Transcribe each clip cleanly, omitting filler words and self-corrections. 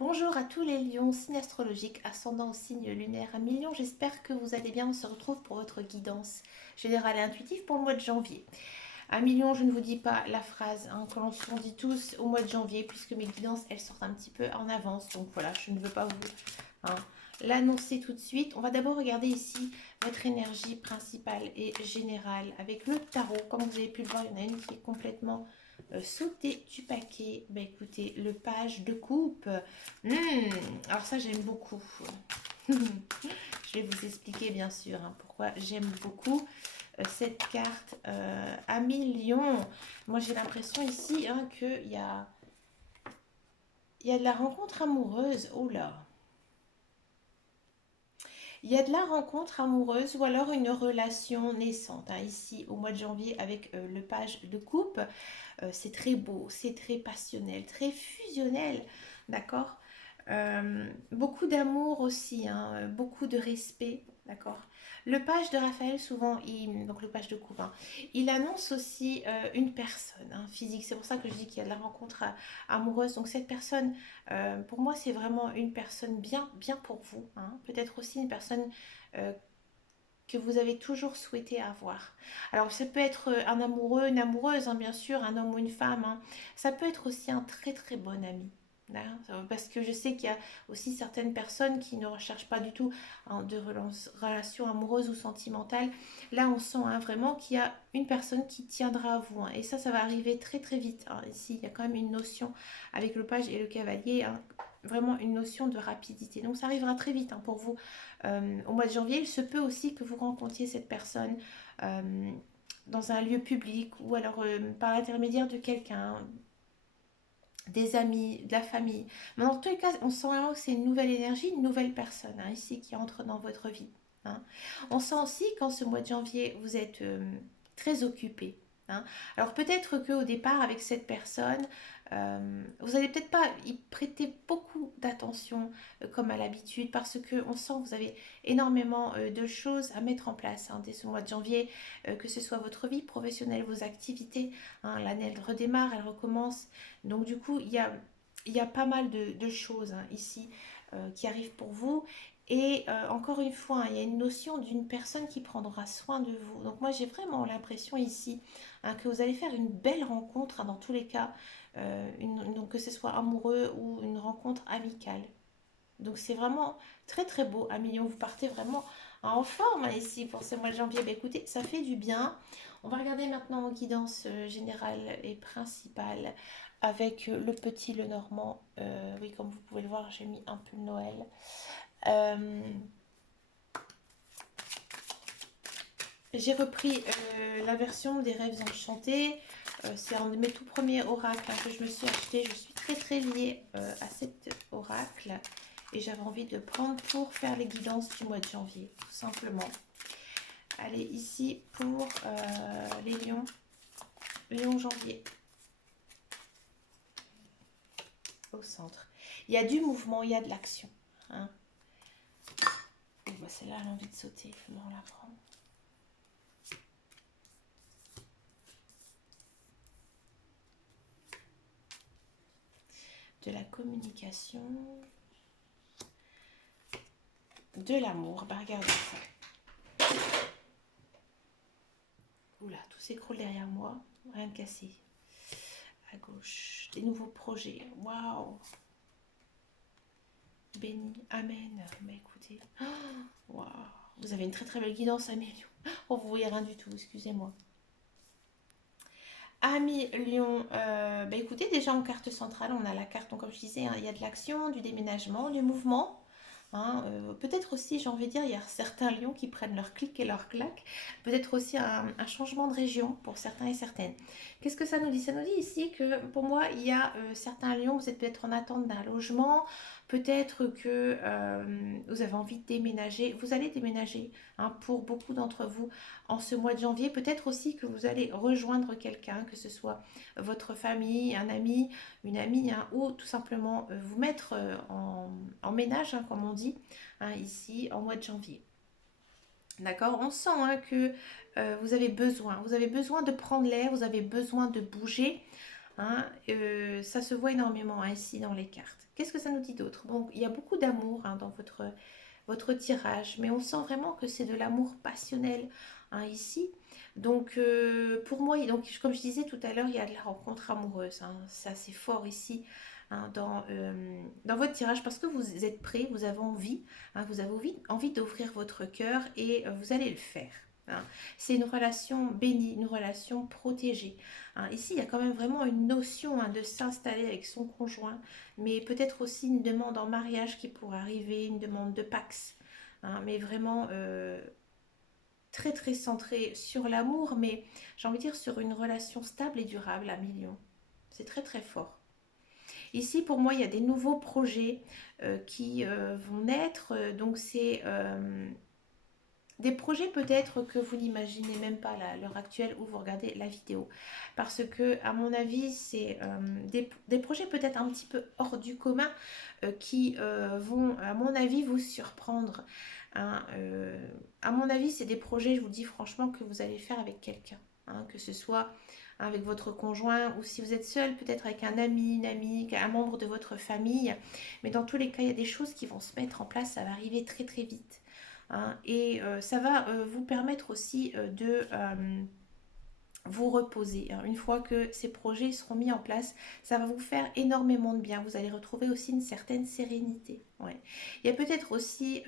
Bonjour à tous les lions, signe astrologique, ascendant au signe lunaire à million. J'espère que vous allez bien. On se retrouve pour votre guidance générale et intuitive pour le mois de janvier. À million, je ne vous dis pas la phrase que l'on se dit tous au mois de janvier, puisque mes guidances, elles sortent un petit peu en avance. Donc voilà, je ne veux pas vous hein, l'annoncer tout de suite. On va d'abord regarder ici votre énergie principale et générale avec le tarot. Comme vous avez pu le voir, il y en a une qui est complètement sauté du paquet. Bah écoutez, le page de coupe. Hmm, alors ça j'aime beaucoup. Je vais vous expliquer bien sûr pourquoi j'aime beaucoup cette carte à millions. Moi j'ai l'impression ici qu'il y a de la rencontre amoureuse. Oh là. Il y a de la rencontre amoureuse ou alors une relation naissante. Ici, au mois de janvier, avec le page de coupe, c'est très beau, c'est très passionnel, très fusionnel, d'accord. Beaucoup d'amour aussi, beaucoup de respect, d'accord. Le page de Raphaël, souvent, donc le page de coupe, il annonce aussi une personne physique. C'est pour ça que je dis qu'il y a de la rencontre amoureuse. Donc cette personne, pour moi, c'est vraiment une personne bien, bien pour vous. Peut-être aussi une personne euh, que vous avez toujours souhaité avoir. Alors ça peut être un amoureux, une amoureuse, bien sûr, un homme ou une femme. Ça peut être aussi un très très bon ami. Parce que je sais qu'il y a aussi certaines personnes qui ne recherchent pas du tout de relation amoureuse ou sentimentale. Là, on sent vraiment qu'il y a une personne qui tiendra à vous. Et ça va arriver très très vite. Ici, il y a quand même une notion avec le page et le cavalier, vraiment une notion de rapidité. Donc ça arrivera très vite pour vous au mois de janvier. Il se peut aussi que vous rencontriez cette personne euh, dans un lieu public ou alors par l'intermédiaire de quelqu'un, des amis, de la famille. Mais dans tous les cas, on sent vraiment que c'est une nouvelle énergie, une nouvelle personne ici qui entre dans votre vie. hein. On sent aussi qu'en ce mois de janvier, vous êtes très occupé. Alors peut-être qu'au départ, avec cette personne, vous n'allez peut-être pas y prêter beaucoup d'attention comme à l'habitude parce qu'on sent que vous avez énormément de choses à mettre en place dès ce mois de janvier, que ce soit votre vie professionnelle, vos activités. L'année, elle redémarre, elle recommence. Donc du coup, il y a pas mal de choses ici qui arrivent pour vous. Et encore une fois, il y a une notion d'une personne qui prendra soin de vous. Donc moi, j'ai vraiment l'impression ici que vous allez faire une belle rencontre dans tous les cas, donc que ce soit amoureux ou une rencontre amicale. Donc c'est vraiment très très beau. À million, vous partez vraiment en forme ici pour ce mois de janvier. Bah, écoutez, ça fait du bien. On va regarder maintenant en guidance générale et principale avec le petit, le normand. Oui, comme vous pouvez le voir, j'ai mis un peu de Noël. Euh, j'ai repris la version des rêves enchantés. C'est un de mes tout premiers oracles que je me suis acheté. Je suis très très liée à cet oracle et j'avais envie de prendre pour faire les guidances du mois de janvier, tout simplement. Allez, ici pour les lions, lion janvier, au centre. Il y a du mouvement, il y a de l'action. Bah, celle-là, elle a envie de sauter, on la prend. De la communication, de l'amour. Bah, regardez ça. Oula, tout s'écroule derrière moi. Rien de cassé. À gauche, des nouveaux projets. Waouh! Béni. Amen. Bah écoutez. Waouh! Vous avez une très très belle guidance, Amélie. Oh, vous voyez rien du tout, excusez-moi. Ami Lion, bah écoutez, déjà en carte centrale, on a la carte, donc comme je disais, il y a de l'action, du déménagement, du mouvement. Peut-être aussi, j'ai envie de dire, il y a certains lions qui prennent leur clic et leur claque. Peut-être aussi un changement de région pour certains et certaines. Qu'est-ce que ça nous dit? Ça nous dit ici que pour moi, il y a certains lions, vous êtes peut-être en attente d'un logement. Peut-être que vous avez envie de déménager. Vous allez déménager pour beaucoup d'entre vous en ce mois de janvier. Peut-être aussi que vous allez rejoindre quelqu'un, que ce soit votre famille, un ami, une amie, ou tout simplement vous mettre en ménage, comme on dit, ici, en mois de janvier. D'accord. On sent que vous avez besoin de prendre l'air, vous avez besoin de bouger. hein. Ça se voit énormément hein, ici dans les cartes. Qu'est-ce que ça nous dit d'autre? Bon, il y a beaucoup d'amour hein, dans votre tirage, mais on sent vraiment que c'est de l'amour passionnel hein, ici. Donc pour moi, donc, comme je disais tout à l'heure, il y a de la rencontre amoureuse. Hein. C'est assez fort ici hein, dans votre tirage parce que vous êtes prêt, vous avez envie, hein, vous avez envie d'ouvrir votre cœur et vous allez le faire. Hein. C'est une relation bénie, une relation protégée. Hein. Ici, il y a quand même vraiment une notion hein, de s'installer avec son conjoint, mais peut-être aussi une demande en mariage qui pourrait arriver, une demande de Pax. Hein, mais vraiment très très centrée sur l'amour, mais j'ai envie de dire sur une relation stable et durable à millions. C'est très très fort. Ici, pour moi, il y a des nouveaux projets qui vont naître. Donc, c'est des projets peut-être que vous n'imaginez même pas à l'heure actuelle où vous regardez la vidéo. Parce que, à mon avis, c'est des projets peut-être un petit peu hors du commun qui vont, à mon avis, vous surprendre. Hein. À mon avis, c'est des projets, je vous dis franchement, que vous allez faire avec quelqu'un. Hein, que ce soit avec votre conjoint ou si vous êtes seul, peut-être avec un ami, une amie, un membre de votre famille. Mais dans tous les cas, il y a des choses qui vont se mettre en place, ça va arriver très très vite. Hein, et ça va vous permettre aussi de vous reposer. Hein. Une fois que ces projets seront mis en place, ça va vous faire énormément de bien. Vous allez retrouver aussi une certaine sérénité. Ouais. Il y a peut-être aussi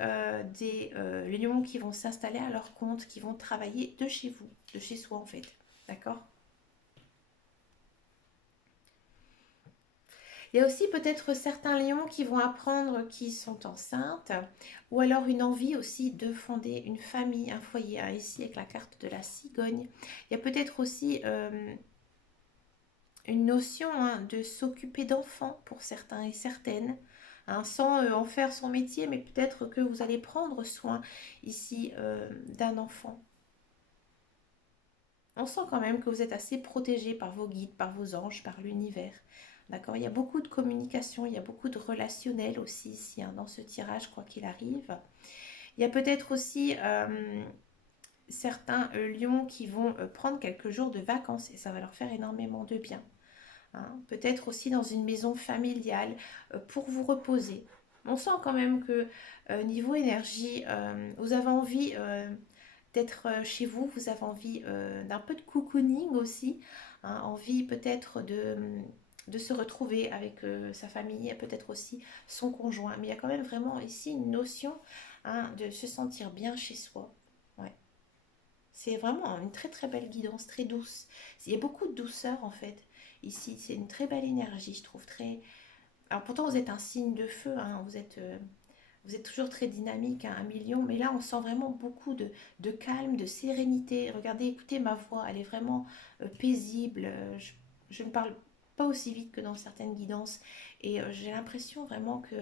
des lions qui vont s'installer à leur compte, qui vont travailler de chez vous, de chez soi en fait. D'accord? Il y a aussi peut-être certains lions qui vont apprendre qu'ils sont enceintes ou alors une envie aussi de fonder une famille, un foyer. Hein, ici avec la carte de la cigogne. Il y a peut-être aussi une notion hein, de s'occuper d'enfants pour certains et certaines. Hein, sans en faire son métier, mais peut-être que vous allez prendre soin ici d'un enfant. On sent quand même que vous êtes assez protégé par vos guides, par vos anges, par l'univers. D'accord? Il y a beaucoup de communication, il y a beaucoup de relationnel aussi ici hein, dans ce tirage, quoi qu'il arrive. Il y a peut-être aussi certains lions qui vont prendre quelques jours de vacances et ça va leur faire énormément de bien. Hein. Peut-être aussi dans une maison familiale pour vous reposer. On sent quand même que niveau énergie, vous avez envie d'être chez vous, vous avez envie d'un peu de cocooning aussi, hein, envie peut-être de se retrouver avec sa famille, peut-être aussi son conjoint. Mais il y a quand même vraiment ici une notion hein, de se sentir bien chez soi. Ouais. C'est vraiment une très très belle guidance, très douce. Il y a beaucoup de douceur en fait. Ici, c'est une très belle énergie, je trouve. Très... Alors pourtant, vous êtes un signe de feu, hein, vous êtes toujours très dynamique, hein, un million, mais là, on sent vraiment beaucoup de calme, de sérénité. Regardez, écoutez ma voix, elle est vraiment paisible. Je ne parle pas aussi vite que dans certaines guidances. Et j'ai l'impression vraiment que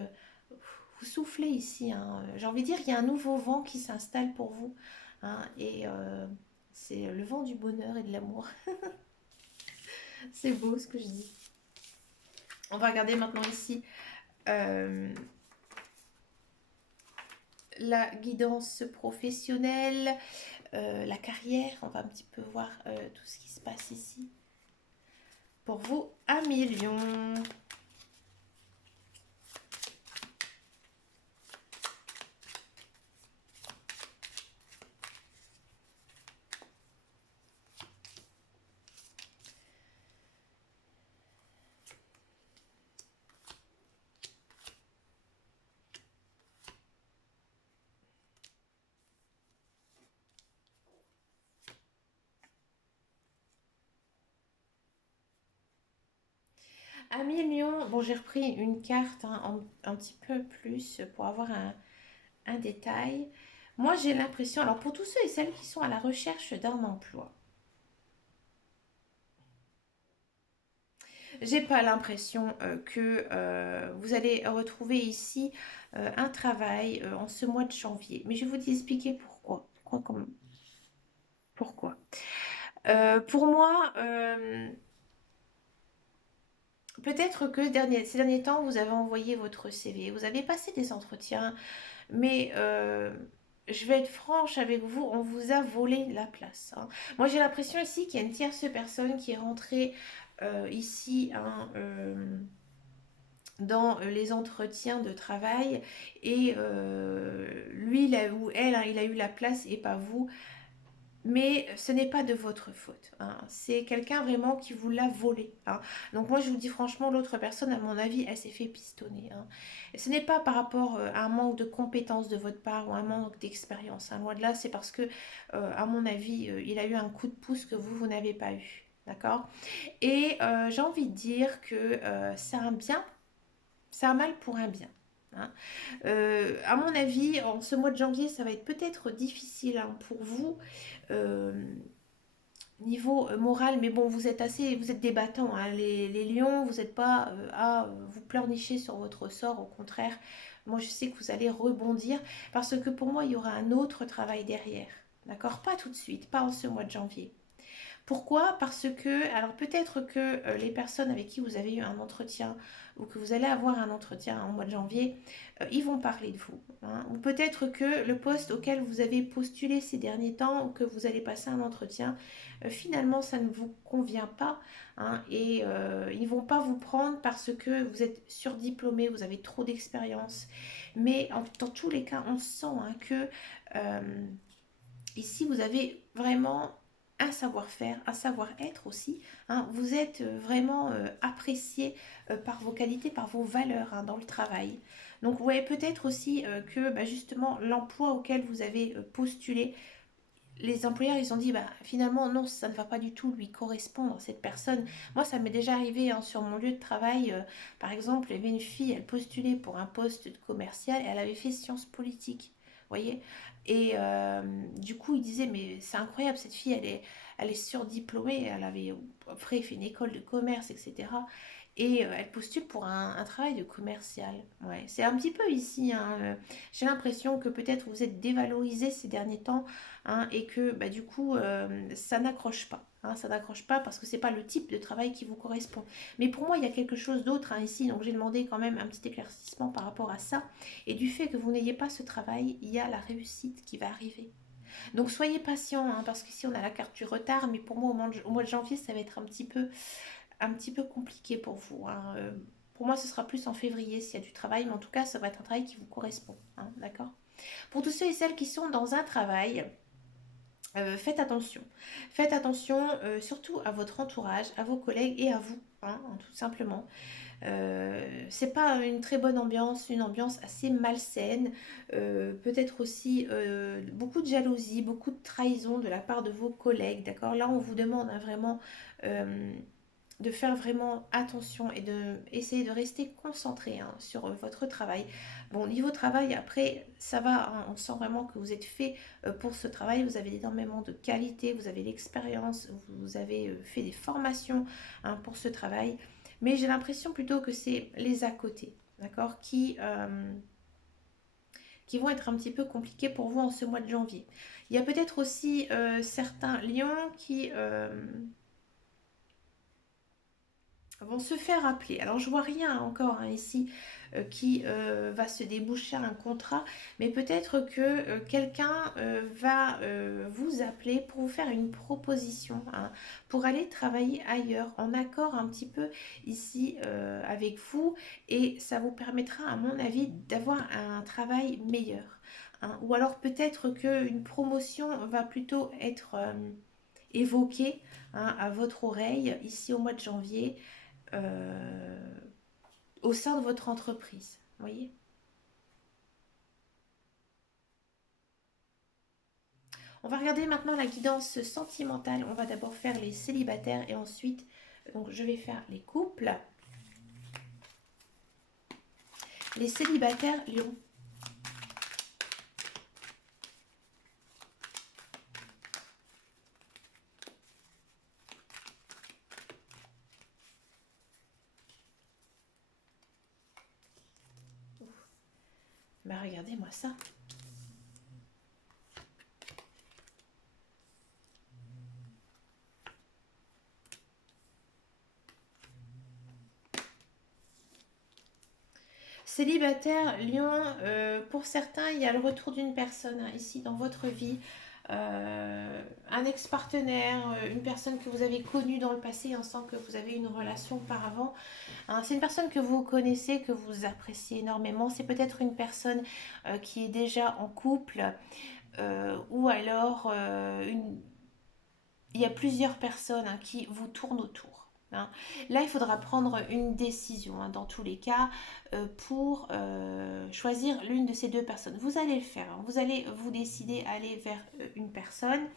vous soufflez ici. Hein. J'ai envie de dire, il y a un nouveau vent qui s'installe pour vous. Hein, et c'est le vent du bonheur et de l'amour. C'est beau ce que je dis. On va regarder maintenant ici euh, la guidance professionnelle, la carrière. On va un petit peu voir tout ce qui se passe ici. Pour vous, un million. Un million, bon j'ai repris une carte hein, un petit peu plus pour avoir un détail. Moi j'ai l'impression, alors pour tous ceux et celles qui sont à la recherche d'un emploi, j'ai pas l'impression que vous allez retrouver ici un travail en ce mois de janvier. Mais je vais vous expliquer pourquoi. Pourquoi? Pour moi, peut-être que ces derniers temps, vous avez envoyé votre CV, vous avez passé des entretiens, mais je vais être franche avec vous, on vous a volé la place. Hein. Moi, j'ai l'impression ici qu'il y a une tierce personne qui est rentrée ici, hein, dans les entretiens de travail, et lui ou elle, hein, il a eu la place et pas vous. Mais ce n'est pas de votre faute, hein. C'est quelqu'un vraiment qui vous l'a volé, hein. Donc moi je vous dis franchement, l'autre personne, à mon avis, elle s'est fait pistonner, hein. Et ce n'est pas par rapport à un manque de compétences de votre part ou un manque d'expérience, hein. Loin de là, c'est parce que, à mon avis, il a eu un coup de pouce que vous n'avez pas eu. D'accord? Et j'ai envie de dire que c'est un bien, c'est un mal pour un bien, hein. À mon avis, en ce mois de janvier, ça va être peut-être difficile, hein, pour vous, euh, niveau moral, mais bon, vous êtes des battants, hein, les lions, vous n'êtes pas à vous pleurnicher sur votre sort, au contraire, moi je sais que vous allez rebondir, parce que pour moi, il y aura un autre travail derrière, d'accord? Pas tout de suite, pas en ce mois de janvier. Pourquoi? Parce que, alors peut-être que les personnes avec qui vous avez eu un entretien ou que vous allez avoir un entretien en mois de janvier, ils vont parler de vous, hein. Ou peut-être que le poste auquel vous avez postulé ces derniers temps ou que vous allez passer un entretien, finalement ça ne vous convient pas, hein, et ils ne vont pas vous prendre parce que vous êtes surdiplômé, vous avez trop d'expérience. Mais dans tous les cas, on sent, hein, que euh, ici, vous avez vraiment un savoir-faire, un savoir-être aussi, hein. Vous êtes vraiment apprécié par vos qualités, par vos valeurs, hein, dans le travail. Donc, ouais, peut-être aussi que bah, justement l'emploi auquel vous avez postulé, les employeurs ils ont dit bah finalement non, ça ne va pas du tout lui correspondre cette personne. Moi ça m'est déjà arrivé, hein, sur mon lieu de travail, par exemple il y avait une fille, elle postulait pour un poste de commercial et elle avait fait sciences politiques, vous voyez. Et du coup il disait mais c'est incroyable, cette fille elle est surdiplômée, elle avait après fait une école de commerce, etc. Et elle postule pour un travail de commercial. Ouais, c'est un petit peu ici, hein, j'ai l'impression que peut-être vous êtes dévalorisé ces derniers temps, hein, et que bah, du coup ça n'accroche pas, hein, ça n'accroche pas parce que c'est pas le type de travail qui vous correspond. Mais pour moi il y a quelque chose d'autre, hein, ici, donc j'ai demandé quand même un petit éclaircissement par rapport à ça, et du fait que vous n'ayez pas ce travail, il y a la réussite qui va arriver. Donc soyez patient, hein, parce qu'ici on a la carte du retard, mais pour moi au mois de janvier ça va être un petit peu compliqué pour vous, hein. Pour moi ce sera plus en février s'il y a du travail, mais en tout cas ça va être un travail qui vous correspond, hein, d'accord? Pour tous ceux et celles qui sont dans un travail, faites attention. Faites attention, surtout à votre entourage, à vos collègues et à vous, hein, tout simplement. C'est pas une très bonne ambiance, une ambiance assez malsaine. Peut-être aussi beaucoup de jalousie, beaucoup de trahison de la part de vos collègues. D'accord? Là, on vous demande, hein, vraiment euh, de faire vraiment attention et de essayer de rester concentré, hein, sur votre travail. Bon, niveau travail, après, ça va, hein, on sent vraiment que vous êtes fait pour ce travail, vous avez énormément de qualité, vous avez l'expérience, vous avez fait des formations, hein, pour ce travail, mais j'ai l'impression plutôt que c'est les à côté, d'accord, qui vont être un petit peu compliqués pour vous en ce mois de janvier. Il y a peut-être aussi certains lions qui vont se faire appeler. Alors je vois rien encore, hein, ici, qui va se déboucher à un contrat, mais peut-être que quelqu'un va vous appeler pour vous faire une proposition, hein, pour aller travailler ailleurs, en accord un petit peu ici avec vous, et ça vous permettra, à mon avis, d'avoir un travail meilleur, hein. Ou alors peut-être qu'une promotion va plutôt être évoquée, hein, à votre oreille ici au mois de janvier, euh, au sein de votre entreprise. Vous voyez? On va regarder maintenant la guidance sentimentale. On va d'abord faire les célibataires et ensuite, donc je vais faire les couples. Les célibataires, Lion. Bah regardez-moi ça. Célibataire, Lion, pour certains, il y a le retour d'une personne, hein, ici dans votre vie. un ex-partenaire, une personne que vous avez connue dans le passé, on sent que vous avez une relation auparavant. Hein, c'est une personne que vous connaissez, que vous appréciez énormément. C'est peut-être une personne qui est déjà en couple ou alors il y a plusieurs personnes hein, qui vous tournent autour. Hein. Là, il faudra prendre une décision hein, dans tous les cas pour choisir l'une de ces deux personnes. Vous allez le faire. Hein. Vous allez vous décider à aller vers une personne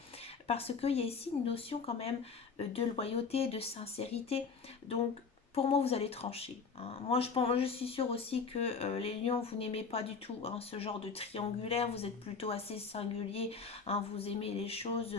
parce qu'il y a ici une notion quand même de loyauté, de sincérité. Donc, pour moi, vous allez trancher. Hein. Moi, je suis sûre aussi que les lions, vous n'aimez pas du tout hein, ce genre de triangulaire. Vous êtes plutôt assez singulier. Hein. Vous aimez les choses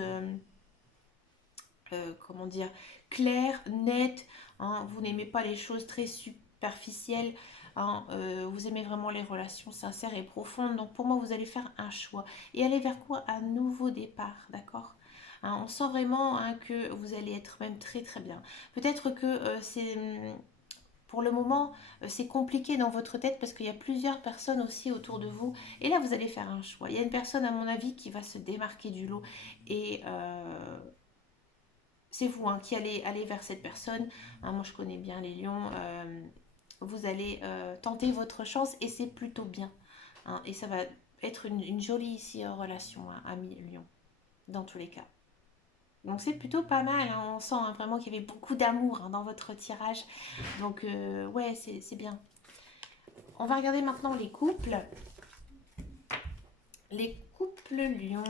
comment dire, clair, net. Hein, vous n'aimez pas les choses très superficielles. Hein, vous aimez vraiment les relations sincères et profondes. Donc pour moi, vous allez faire un choix. Et aller vers quoi? Un nouveau départ, d'accord? Hein, on sent vraiment hein, que vous allez être même très très bien. Peut-être que c'est pour le moment, c'est compliqué dans votre tête parce qu'il y a plusieurs personnes aussi autour de vous. Et là, vous allez faire un choix. Il y a une personne, à mon avis, qui va se démarquer du lot. Et c'est vous hein, qui allez aller vers cette personne. Hein, moi, je connais bien les lions. Vous allez tenter votre chance et c'est plutôt bien. Hein, et ça va être une jolie ici relation, hein, ami-lion, dans tous les cas. Donc c'est plutôt pas mal. Hein, on sent hein, vraiment qu'il y avait beaucoup d'amour hein, dans votre tirage. Donc ouais, c'est bien. On va regarder maintenant les couples. Les couples lions.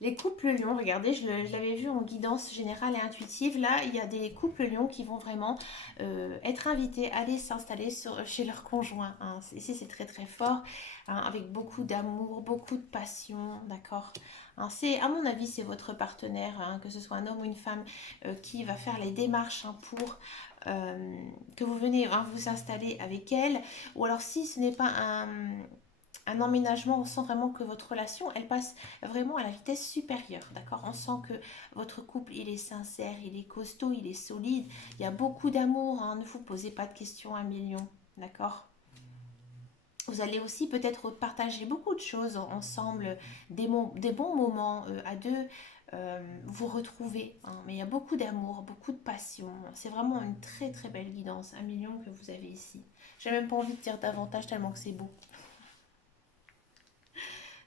Les couples lions, regardez, je l'avais vu en guidance générale et intuitive. Là, il y a des couples lions qui vont vraiment être invités à aller s'installer chez leur conjoint. Hein. Ici, c'est très très fort, hein, avec beaucoup d'amour, beaucoup de passion, d'accord. Hein, à mon avis, c'est votre partenaire, hein, que ce soit un homme ou une femme, qui va faire les démarches hein, pour que vous venez hein, vous installer avec elle. Ou alors, si ce n'est pas un emménagement, on sent vraiment que votre relation, elle passe vraiment à la vitesse supérieure, d'accord? On sent que votre couple, il est sincère, il est costaud, il est solide, il y a beaucoup d'amour, hein, ne vous posez pas de questions à un million, d'accord? Vous allez aussi peut-être partager beaucoup de choses ensemble, des bons moments à deux, vous retrouver, hein, mais il y a beaucoup d'amour, beaucoup de passion, c'est vraiment une très très belle guidance, un million que vous avez ici. J'ai même pas envie de dire davantage tellement que c'est beau.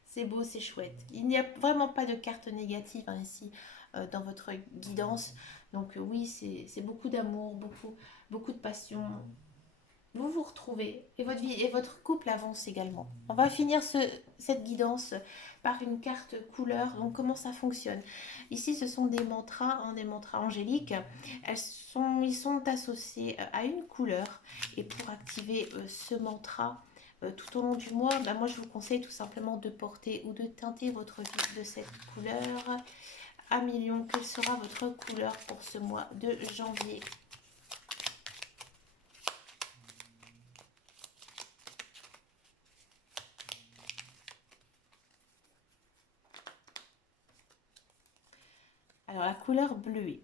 C'est beau, c'est chouette. Il n'y a vraiment pas de carte négative hein, ici dans votre guidance. Donc oui, c'est beaucoup d'amour, beaucoup de passion. Vous vous retrouvez et votre vie et votre couple avance également. On va finir cette guidance par une carte couleur. Donc comment ça fonctionne? Ici, ce sont des mantras, hein, des mantras angéliques. Ils sont associés à une couleur. Et pour activer ce mantra, tout au long du mois, bah, moi je vous conseille tout simplement de porter ou de teinter votre vie de cette couleur. À million, quelle sera votre couleur pour ce mois de janvier? Alors la couleur bleuée.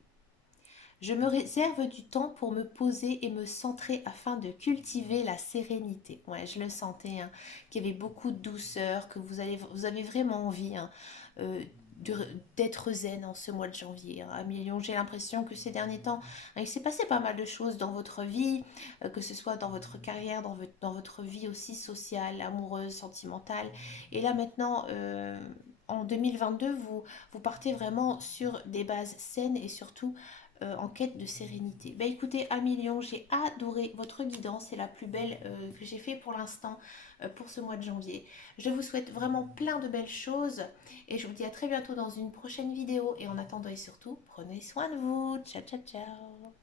Je me réserve du temps pour me poser et me centrer afin de cultiver la sérénité. Ouais, je le sentais, hein, qu'il y avait beaucoup de douceur, que vous avez vraiment envie hein, euh, d'être zen en ce mois de janvier. Hein. À Million, j'ai l'impression que ces derniers temps, hein, il s'est passé pas mal de choses dans votre vie, que ce soit dans votre carrière, dans votre vie aussi sociale, amoureuse, sentimentale. Et là maintenant, en 2022, vous partez vraiment sur des bases saines et surtout en quête de sérénité. Bah écoutez, à million, j'ai adoré votre guidance, c'est la plus belle que j'ai fait pour l'instant pour ce mois de janvier. Je vous souhaite vraiment plein de belles choses et je vous dis à très bientôt dans une prochaine vidéo. Et en attendant et surtout, prenez soin de vous. Ciao, ciao, ciao.